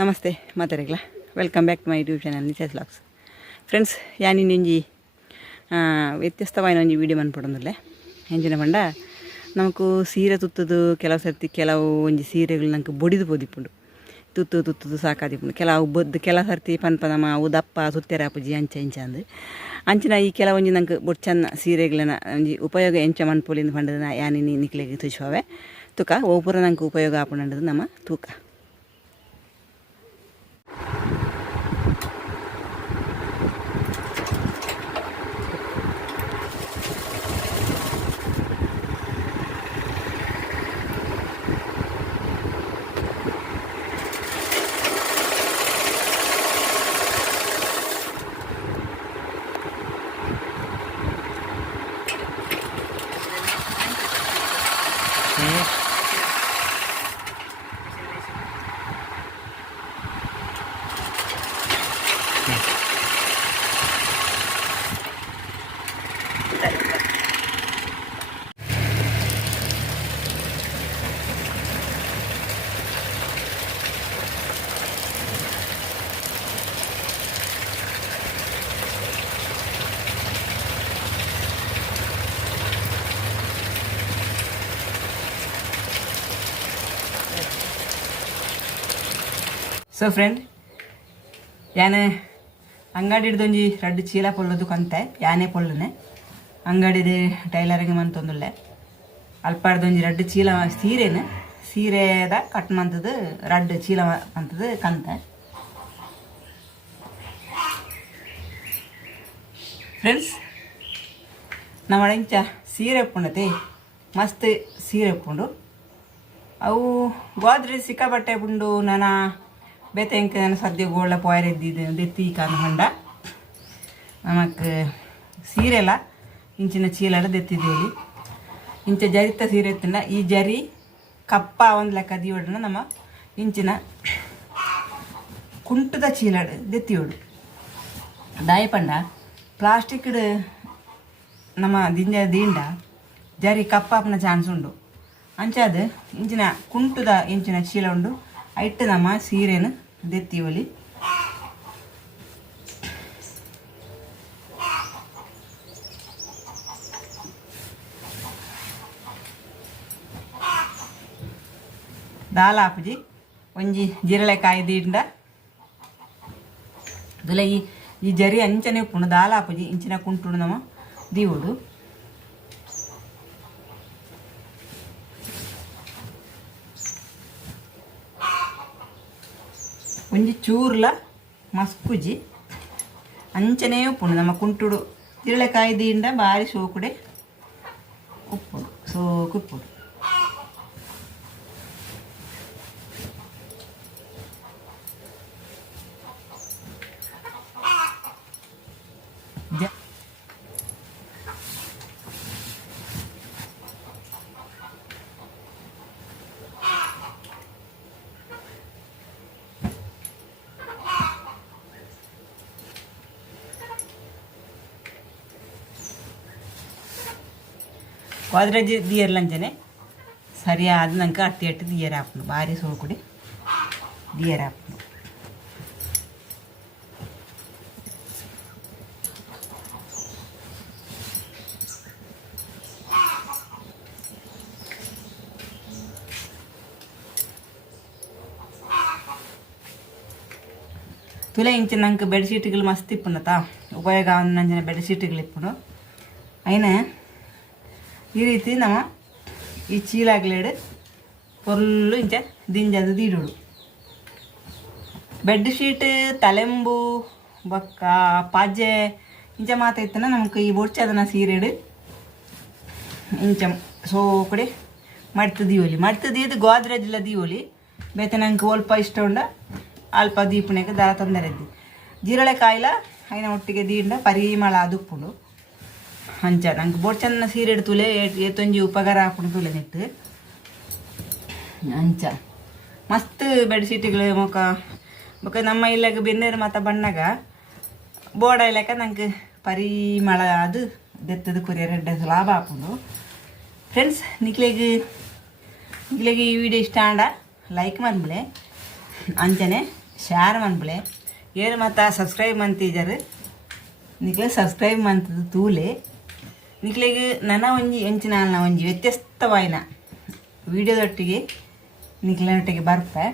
ನಮಸ್ತೆ ಮಾತಾಡಿಗ್ಲ. Welcome back to my YouTube channel ನಿಚಸ್ logs friends ಯಾನಿ ವ್ಯತ್ಯಸ್ತವಾಯಿನ ಒಂಜಿ ವೀಡಿಯೋ ಮನ್ಪಡೊಂದುಲ್ಲೆ ಎಂಜಿನ ಬಂಡ, ನಮಕು ಸೀರೆ ತುತ್ತದು, ಕೆಲವು ಸರ್ತಿ ಕೆಲವು ಒಂಜಿ ಸೀರೆಗಳು ನಂಗೆ ಬೊಡಿದು ಬೋದಿಪ್ಪುಂಡು ತುತ್ತು ತುತ್ತದು ಸಾಕಾದಿಪ್ಪುಂಡು. ಕೆಲವು ಬದ್ದು, ಕೆಲವು ಸರ್ತಿ ಪನ್ ಪನ ಅವು ದಪ್ಪ ಆಪುಜಿ ಅಂಚ ಇಂಚ ಅಂದು. ಅಂಚಿನ ಈ ಕೆಲವೊಂಜಿ ನಂಗೆ ಬೊಟ್ಟು ಚೆನ್ನ ಸೀರೆಗಳನ್ನ ಒಂಜಿ ಉಪಯೋಗ ಎಂಚ ಮಣ್ಪೊಲಿಂದ ಪಂಡದ ಯಾನಿ ನಿಕ್ಲೆಗೆ ತುಚುವೆ ತುಕ ಓ ಪೂರ ನಂಗೆ ಉಪಯೋಗ ಆಪುಂಡದು ನಮ್ಮ ತೂಕ. ಸೊ ಫ್ರೆಂಡ್ ಯಾನೆ ಅಂಗಡಿ ಹಿಡ್ದೊಂಜಿ ರಡ್ಡು ಚೀಲ ಪೊಳ್ಳದು ಕಂತೆ, ಯಾನೆ ಪೊಳ್ಳನೆ. ಅಂಗಡಿದ ಟೈಲರಿಂಗ್ ಮಂತೊಂದುಲ್ಲೆ. ಅಲ್ಪಾಡ್ದೊಂಜಿ ರಡ್ಡು ಚೀಲ ಸೀರೆನ, ಸೀರೆದ ಕಟ್ ಮಂತದ್ದು ರಡ್ಡು ಚೀಲ ಅಂತದ್ದು ಕಂತೆ. ಫ್ರೆಂಡ್ಸ್ ನಮ್ಮ ಇಂಚ ಸೀರೆ ಪುಣತೆ ಮಸ್ತ್ ಸೀರೆ ಪುಂಡು ಅವು ಗೋದ್ರೆ ಸಿಕ್ಕಾಪಟ್ಟೆ ಪುಂಡು ನಾನು ಪೋಯರ್ ಎದ್ದಿದ್ದು. ದೆತ್ತಿ ಕಾನು ಹೊಂಡ. ನಮಕ್ ಸೀರೆಲ ಇಂಚಿನ ಚೀಲ ದೆತ್ತಿದ್ದೇವೆ ಇಂಚ ಜರಿತ ಸೀರೆ ಎತ್ತಿನ ಈ ಜರಿ ಕಪ್ಪ ಒಂದು ಲೆಕ್ಕ ದಿವಡನ ನಮ್ಮ ಇಂಚಿನ ಕುಂಟದ ಚೀಲ ದೆತ್ತಿಯೋಡು ದಾಯಿ ಪಂಡ ಪ್ಲಾಸ್ಟಿಕ್ ನಮ್ಮ ದಿಂಜ ದೀಂಡ ಜರಿ ಕಪ್ಪಾಪನ ಚಾನ್ಸ್ ಉಂಡು. ಅಂಚಾದ ಇಂಚಿನ ಕುಂಟುದ ಇಂಚಿನ ಚೀಲ ಉಂಡು. ಐಟ್ಟು ನಮ್ಮ ಸೀರೆನು ದೆತ್ತೀವಲಿ ದಾಲಾಪುಜಿ ಒಂಜಿ ಜಿರಳೆಕಾಯಿ ದಿಂಡ. ದುಲ ಈ ಜರಿ ಅಂಚನೆ ಉಪ್ಪುಂಡು. ದಾಲಾಪುಜಿ ಇಂಚಿನ ಕುಂಟುಂಡು ನಮ್ಮ ದೀವುಡು ಒಂಜಿ ಚೂರ್ಲ ಮಸ್ಕುಜಿ ಅಂಚನೆ ಉಪ್ಪುಂಡು ನಮ್ಮ ಕುಂಟುಡು ಜಿರಳೆಕಾಯಿ ದಿಂಡ ಬಾರಿ ಸೋಕುಡೆ ಉಪ್ಪುಡು. ಸೋಕು ಉಪ್ಪುಡು ಗೋದ್ರೇಜ್ ದಿಯರ್ಲಂಚನೆ ಸರಿಯಾದ ನಂಗೆ ಅಟ್ಟಿ ಅಟ್ಟಿ ದಿಯರ್ ಹಾಕ್ನು ಭಾರಿ ಸೋಕುಡಿ ದಿಯರ್ ಹಾಕ್ನು ತುಲೆ ಇಂಚ ನಂಗೆ ಬೆಡ್ಶೀಟ್ಗಳು ಮಸ್ತ್ ಇಪ್ಪುನತ ಉಪಯೋಗ ನಂಜನ ಬೆಡ್ಶೀಟ್ಗಳು ಇಪ್ಪುನು అయినా ಈ ರೀತಿ ನಮ್ಮ ಈ ಚೀಲಾಗ್ಲೇಡು ಪೊರ್ಲು ಇಂಚ ದಿಂಜದ ದೀಡು ಬೆಡ್ ಶೀಟ್ ತಲೆಂಬು, ಬೊಕ್ಕ, ಪಾಜೆ, ಇಂಚ ಮಾತೈತನ ನಮ್ಗೆ ಈ ಒಡ್ಚದನ ಸೀರೆಡ್ ಇಂಚ ಸೋಕಡೆ ಮಡ್ತು ದೀವಲಿ. ಮಡ್ತು ದೀದು ಗೋದ್ರೇಜ್ಲ ದೀವಲಿ. ಬೇತೆ ನಂಗೆ ಒಲ್ಪ ಇಷ್ಟ ಉಂಡ ಅಲ್ಪ ದೀಪನೆಗೆ ದರ ತೊಂದರೆ ಇದ್ದಿ ಜೀರಳೆ ಕಾಯಿಲ, ಐನ ಒಟ್ಟಿಗೆ ದೀಂಡ ಪರಿಮಳ ದುಪ್ಪುಂಡು ಅಂಚ ನಂಗೆ ಬೋಟ್ ಚೆನ್ನ ಸೀರೆ ಇಡ್ತುಲೆ ಏತೊಂಜಿ ಉಪಕಾರ ಹಾಕೊಂಡು ತುಲೆ ನೆಟ್ಟು. ಅಂಚ ಮಸ್ತ್ ಬೆಡ್ಶೀಟ್ಗಳು ಮುಖ ಮುಖ ನಮ್ಮ ಇಲ್ಲಾಗ ಬೆನ್ನೇರು ಮಾತ ಬಣ್ಣಗ. ಬೋಡ ಇಲ್ಲಕ ನಂಗೆ ಪರಿಮಳ ಅದು ದೆತ್ತದ ಕೊರಿಯರ್ ರೆಡ್ ಲಾಭ ಹಾಕೊಂಡು ಫ್ರೆಂಡ್ಸ್ ನಿಕ್ಲೆಗೆ ನಿಕ್ಲೆಗೆ ಈ ವಿಡಿಯೋ ಇಷ್ಟ ಅಂಡ ಲೈಕ್ ಮಾಡ್ಬಿಳೆ ಅಂಚನೆ ಶೇರ್ ಮಾಡ್ಬಿಳೆ ಏನು ಮತ್ತು ಸಬ್ಸ್ಕ್ರೈಬ್ ಮಾಡ್ತಿದ್ದಾರೆ ನಿಕ್ಲೆ ಸಬ್ಸ್ಕ್ರೈಬ್ ಮಂತದ್ದು ತೂಲೆ. ನಿಕ್ಲೆಗೆ ನನ್ನ ಒಂಜಿ ಎಂಚಿನ ಒಂಜಿ ವ್ಯತ್ಯಸ್ತವಾಯಿನ ವಿಡಿಯೋದೊಟ್ಟಿಗೆ ನಿಕ್ಲನೊಟ್ಟಿಗೆ ಬರ್ಪೆ.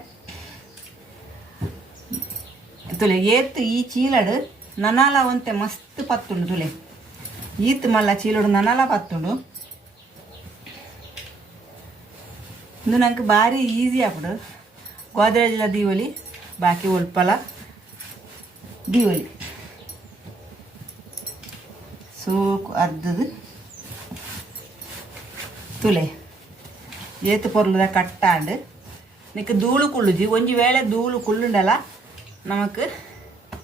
ತುಲೆ, ಏತ್ ಈ ಚೀಲಡು ನನಾಲ ಒಂತೆ ಮಸ್ತ್ ಪತ್ತುಂಡು ತುಲೆ. ಈತ್ ಮಲ್ಲ ಚೀಲಡು ನನಾಲ ಪತ್ತುಂಡು. ಇದು ನಂಗೆ ಭಾರಿ ಈಸಿ ಆಪಡು. ಗೋದ್ರೇಜ್ಲ ದೀವಲಿ ಬಾಕಿ ಒಲ್ಪಲ ದೀವಲಿ ಸೋಕು ಅರ್ಧದು ತುಲೆ ಏತು ಪೊರ್ಲದ ಕಟ್ಟಾಂಡು ನಿಕ್ ಧೂಳು ಕುಳ್ಳುಜಿ ಒಂಜಿ ವೇಳೆ ಧೂಳು ಕುಳ್ಳುಂಡಲ ನಮಕ್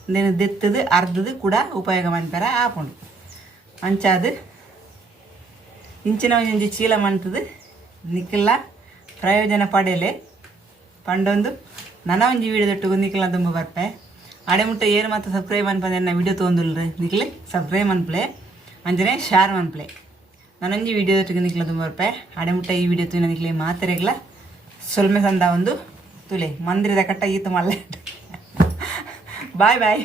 నేను దెత్తది అర్ధది కూడా ఉపయోగం అనిపారా ఆపండు ಅಂಚಾದು ಇಂಚಿನ ಒಂಜಿ ಚೀಲ ಮಂತದು ನಿಕ್ಲ ಪ್ರಯೋಜನ ಪಡೆಯಲೆ ಪಂಡೊಂದು ನನ್ನ ಒಂಜಿ ವಿಡಿಯೋ ದೊಟ್ಟು ನಿಕ್ಲ ತುಂಬ ಬರ್ಪೆ ಅಡೆ ಮುಟ್ಟ ಏನು ಮತ್ತು ಸಬ್ಸ್ಕ್ರೈಬ್ ಅನ್ಪಂದೆ ನಾ ವಿಡಿಯೋ ತೊಗೊಂದಿಲ್ರಿ ನಿಕ್ಲೆ ಸಬ್ಸ್ಕ್ರೈಬ್ ಅನ್ಪ್ಲೆ ಅಂಜನೆ ಶಾರ್ ಮನ್ಪ್ಲೆ ನಾನೊಂಜಿ ವಿಡಿಯೋ ನಿಕ್ಲ ತುಂಬ ರೂಪಾಯಿ. ಅಡೆ ಮುಟ್ಟ ಈ ವಿಡಿಯೋ ನಿಕ್ಲೆ ಮಾತೆರೆಗ್ಲ ಸೊಲ್ಮೆ ಸಂದ ಒಂದು ತುಲೆ. ಮಂದಿರದ ಕಟ್ಟ ಈತ ಮಲ್ಲೆ. ಬಾಯ್ ಬಾಯ್